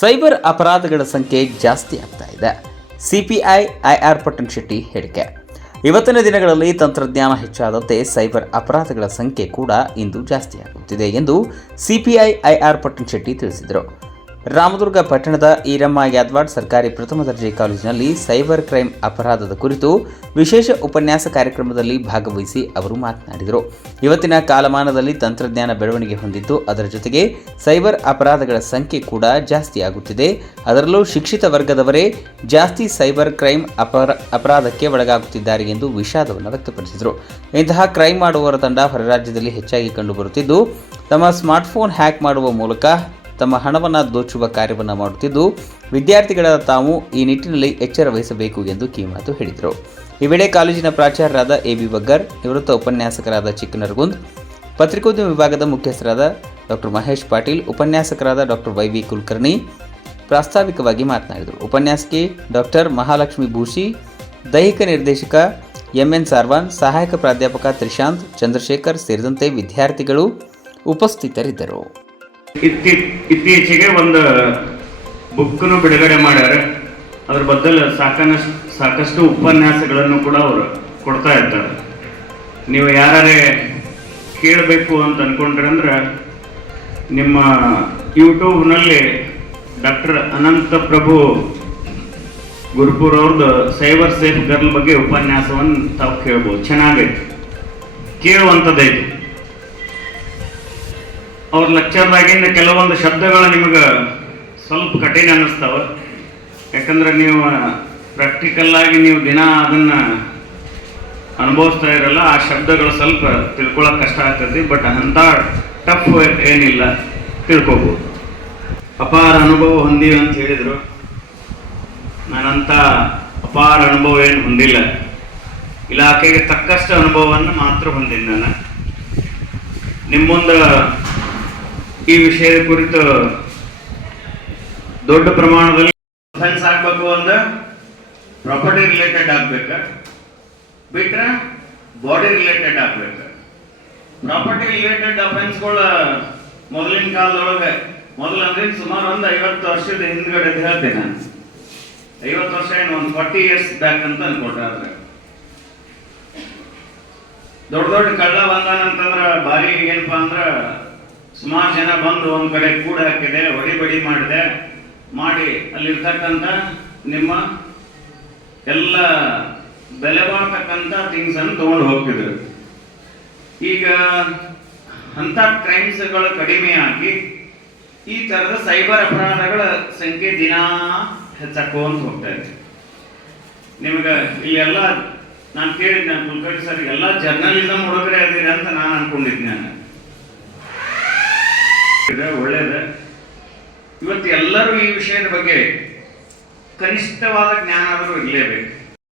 Cyber ಅಪರಾಧಗಳ ಸಂಖ್ಯೆ ಜಾಸ್ತಿ ಆಗ್ತಾ ಇದೆ. ಸಿಪಿಐ ಆರ್ ಪಟ್ಟಣ ಶೆಟ್ಟಿ ಹೇಳಿಕೆ. ಇವತ್ತಿನ ದಿನಗಳಲ್ಲಿ ತಂತ್ರಜ್ಞಾನ ಹೆಚ್ಚಾದಂತೆ ಸೈಬರ್ ಅಪರಾಧಗಳ ಸಂಖ್ಯೆ ಕೂಡ ಇಂದು ಜಾಸ್ತಿಯಾಗುತ್ತಿದೆ ಎಂದು ಸಿಪಿಐ ಆರ್ ಪಟ್ಟಣ ಶೆಟ್ಟಿ ತಿಳಿಸಿದರು. ರಾಮದುರ್ಗ ಪಟ್ಟಣದ ಈರಮ್ಮ ಯಾದ್ವಾಡ್ ಸರ್ಕಾರಿ ಪ್ರಥಮ ದರ್ಜೆ ಕಾಲೇಜಿನಲ್ಲಿ ಸೈಬರ್ ಕ್ರೈಮ್ ಅಪರಾಧದ ಕುರಿತು ವಿಶೇಷ ಉಪನ್ಯಾಸ ಕಾರ್ಯಕ್ರಮದಲ್ಲಿ ಭಾಗವಹಿಸಿ ಅವರು ಮಾತನಾಡಿದರು. ಇವತ್ತಿನ ಕಾಲಮಾನದಲ್ಲಿ ತಂತ್ರಜ್ಞಾನ ಬೆಳವಣಿಗೆ ಹೊಂದಿದ್ದು, ಅದರ ಜೊತೆಗೆ ಸೈಬರ್ ಅಪರಾಧಗಳ ಸಂಖ್ಯೆ ಕೂಡ ಜಾಸ್ತಿ ಆಗುತ್ತಿದೆ. ಅದರಲ್ಲೂ ಶಿಕ್ಷಿತ ವರ್ಗದವರೇ ಜಾಸ್ತಿ ಸೈಬರ್ ಕ್ರೈಮ್ ಅಪರ, ಅಪರಾಧಕ್ಕೆ ಒಳಗಾಗುತ್ತಿದ್ದಾರೆ ಎಂದು ವಿಷಾದವನ್ನು ವ್ಯಕ್ತಪಡಿಸಿದರು. ಇಂತಹ ಕ್ರೈಮ್ ಮಾಡುವವರ ತಂಡ ಹೊರರಾಜ್ಯದಲ್ಲಿ ಹೆಚ್ಚಾಗಿ ಕಂಡುಬರುತ್ತಿದ್ದು, ತಮ್ಮ ಸ್ಮಾರ್ಟ್ಫೋನ್ ಹ್ಯಾಕ್ ಮಾಡುವ ಮೂಲಕ ತಮ್ಮ ಹಣವನ್ನು ದೋಚುವ ಕಾರ್ಯವನ್ನು ಮಾಡುತ್ತಿದ್ದು, ವಿದ್ಯಾರ್ಥಿಗಳ ತಾವು ಈ ನಿಟ್ಟಿನಲ್ಲಿ ಎಚ್ಚರ ವಹಿಸಬೇಕು ಎಂದು ಕಿವಿಮಾತು ಹೇಳಿದರು. ಈ ವೇಳೆ ಕಾಲೇಜಿನ ಪ್ರಾಚಾರ್ಯರಾದ ಎ ಬಿ ಬಗ್ಗರ್, ನಿವೃತ್ತ ಉಪನ್ಯಾಸಕರಾದ ಚಿಕ್ಕನರಗುಂದ್, ಪತ್ರಿಕೋದ್ಯಮ ವಿಭಾಗದ ಮುಖ್ಯಸ್ಥರಾದ ಡಾಕ್ಟರ್ ಮಹೇಶ್ ಪಾಟೀಲ್, ಉಪನ್ಯಾಸಕರಾದ ಡಾಕ್ಟರ್ ವೈ ವಿ ಕುಲಕರ್ಣಿ ಪ್ರಾಸ್ತಾವಿಕವಾಗಿ ಮಾತನಾಡಿದರು. ಉಪನ್ಯಾಸಕಿ ಡಾಕ್ಟರ್ ಮಹಾಲಕ್ಷ್ಮಿ ಭೂಷಿ, ದೈಹಿಕ ನಿರ್ದೇಶಕ ಎಂಎನ್ ಸಾರ್ವಾನ್, ಸಹಾಯಕ ಪ್ರಾಧ್ಯಾಪಕ ತ್ರಿಶಾಂತ್, ಚಂದ್ರಶೇಖರ್ ಸೇರಿದಂತೆ ವಿದ್ಯಾರ್ಥಿಗಳು ಉಪಸ್ಥಿತರಿದ್ದರು. ಇತ್ತಿ, ಇತ್ತೀಚೆಗೆ ಒಂದು ಬುಕ್ಕನ್ನು ಬಿಡುಗಡೆ ಮಾಡ್ಯಾರ. ಅದ್ರ ಬದಲು ಸಾಕಷ್ಟು ಸಾಕಷ್ಟು ಉಪನ್ಯಾಸಗಳನ್ನು ಕೂಡ ಅವರು ಕೊಡ್ತಾ ಇರ್ತಾರೆ. ನೀವು ಯಾರೇ ಕೇಳಬೇಕು ಅಂತ ಅನ್ಕೊಂಡ್ರೆ ಅಂದ್ರೆ, ನಿಮ್ಮ ಯೂಟ್ಯೂಬ್ನಲ್ಲಿ ಡಾಕ್ಟರ್ ಅನಂತ ಪ್ರಭು ಗುರುಪುರ್ ಅವ್ರದ್ದು ಸೈಬರ್ ಸೇಫ್ ಗರ್ಲ್ ಬಗ್ಗೆ ಉಪನ್ಯಾಸವನ್ನು ತಾವು ಕೇಳ್ಬೋದು. ಚೆನ್ನಾಗೈತೆ. ಕೇಳುವಂಥದ್ದೈತಿ ಅವ್ರ ಲೆಕ್ಚರ್ದಾಗಿಂದ ಕೆಲವೊಂದು ಶಬ್ದಗಳು ನಿಮಗೆ ಸ್ವಲ್ಪ ಕಠಿಣ ಅನ್ನಿಸ್ತಾವ. ಯಾಕಂದ್ರೆ ನೀವು ಪ್ರಾಕ್ಟಿಕಲ್ ಆಗಿ ನೀವು ದಿನ ಅದನ್ನ ಅನುಭವಿಸ್ತಾ ಇರಲ್ಲ, ಆ ಶಬ್ದಗಳು ಸ್ವಲ್ಪ ತಿಳ್ಕೊಳಕ್ ಕಷ್ಟ ಆಗ್ತದೆ ಬಟ್ ಅಂಥ ಟಫ್ ಏನಿಲ್ಲ, ತಿಳ್ಕೊಬೋದು. ಅಪಾರ ಅನುಭವ ಹೊಂದೀವಿ ಅಂತ ಹೇಳಿದ್ರು. ನಾನಂತ ಅಪಾರ ಅನುಭವ ಏನು ಹೊಂದಿಲ್ಲ. ಇಲಾಖೆಗೆ ತಕ್ಕಷ್ಟು ಅನುಭವವನ್ನು ಮಾತ್ರ ಹೊಂದಿದ್ದೆ ನಾನು. ನಿಮ್ಮ ಮುಂದೆ ಈ ವಿಷಯದ ಕುರಿತು ದೊಡ್ಡ ಪ್ರಮಾಣದಲ್ಲಿ ಅಫೆನ್ಸ್ ಆಗ್ಬೇಕು ಅಂದ ಪ್ರಾಪರ್ಟಿ ರಿಲೇಟೆಡ್ ಆಗ್ಬೇಕ. ಬಿಟ್ರೆ ಬಾಡಿ ರಿಲೇಟೆಡ್ ಆಗ್ಬೇಕ. ಪ್ರಾಪರ್ಟಿ ರಿಲೇಟೆಡ್ ಅಫೆನ್ಸ್ಗಳ ಮೊದಲಿನ ಕಾಲದೊಳಗೆ ಮೊದಲು ಅಂದ್ರೆ ಸುಮಾರು ಒಂದು ಐವತ್ತು ವರ್ಷದ ಹಿಂದ್ಗಡೆ ಅಂತ ಹೇಳ್ತೇನೆ ನಾನು. ಐವತ್ತು ವರ್ಷ ಏನು, ಒಂದು ಫಾರ್ಟಿ ಇಯರ್ಸ್ ಬ್ಯಾಕ್ ಅಂತ ಅನ್ಕೊಟ್ಟಾದ್ರೆ ದೊಡ್ಡ ದೊಡ್ಡ ಕಳ್ಳ ಬಂದಾನಂತಂದ್ರ ಭಾರಿ ಏನಪ್ಪಾ ಅಂದ್ರ ಸುಮಾರು ಜನ ಬಂದು ಒಂದು ಕಡೆ ಕೂಡ ಹಾಕಿದೆ, ಹೊಡಿ ಬಡಿ ಮಾಡಿದೆ. ಮಾಡಿ ಅಲ್ಲಿರ್ತಕ್ಕಂಥ ನಿಮ್ಮ ಎಲ್ಲ ಬೆಲೆ ಥಿಂಗ್ಸ್ ಅನ್ನು ತಗೊಂಡು ಹೋಗ್ತಿದ್ರು. ಈಗ ಅಂತ ಕ್ರೈಮ್ಸ್ಗಳು ಕಡಿಮೆ ಆಗಿ ಈ ಥರದ ಸೈಬರ್ ಅಪರಾಧಗಳ ಸಂಖ್ಯೆ ದಿನಾ ಹೆಚ್ಚಾಕೋಂತ ಹೋಗ್ತಾ ಇದೆ. ನಿಮ್ಗೆ ಇಲ್ಲೆಲ್ಲ ನಾನು ಕೇಳಿದ್ದೆ, ನಾನು ಕುಲಕರ್ಣಿ ಸರ್ ಎಲ್ಲ ಜರ್ನಲಿಸಮ್ ಹುಡುಗರೇ ಅದೀರಿ ಅಂತ ನಾನು ಅನ್ಕೊಂಡಿದ್ದೆ ನಾನು. ಇದೆ, ಒಳ್ಳೇದು. ಇವತ್ತು ಎಲ್ಲರೂ ಈ ವಿಷಯದ ಬಗ್ಗೆ ಕನಿಷ್ಠವಾದ ಜ್ಞಾನ ಆದರೂ ಇರಲೇಬೇಕು.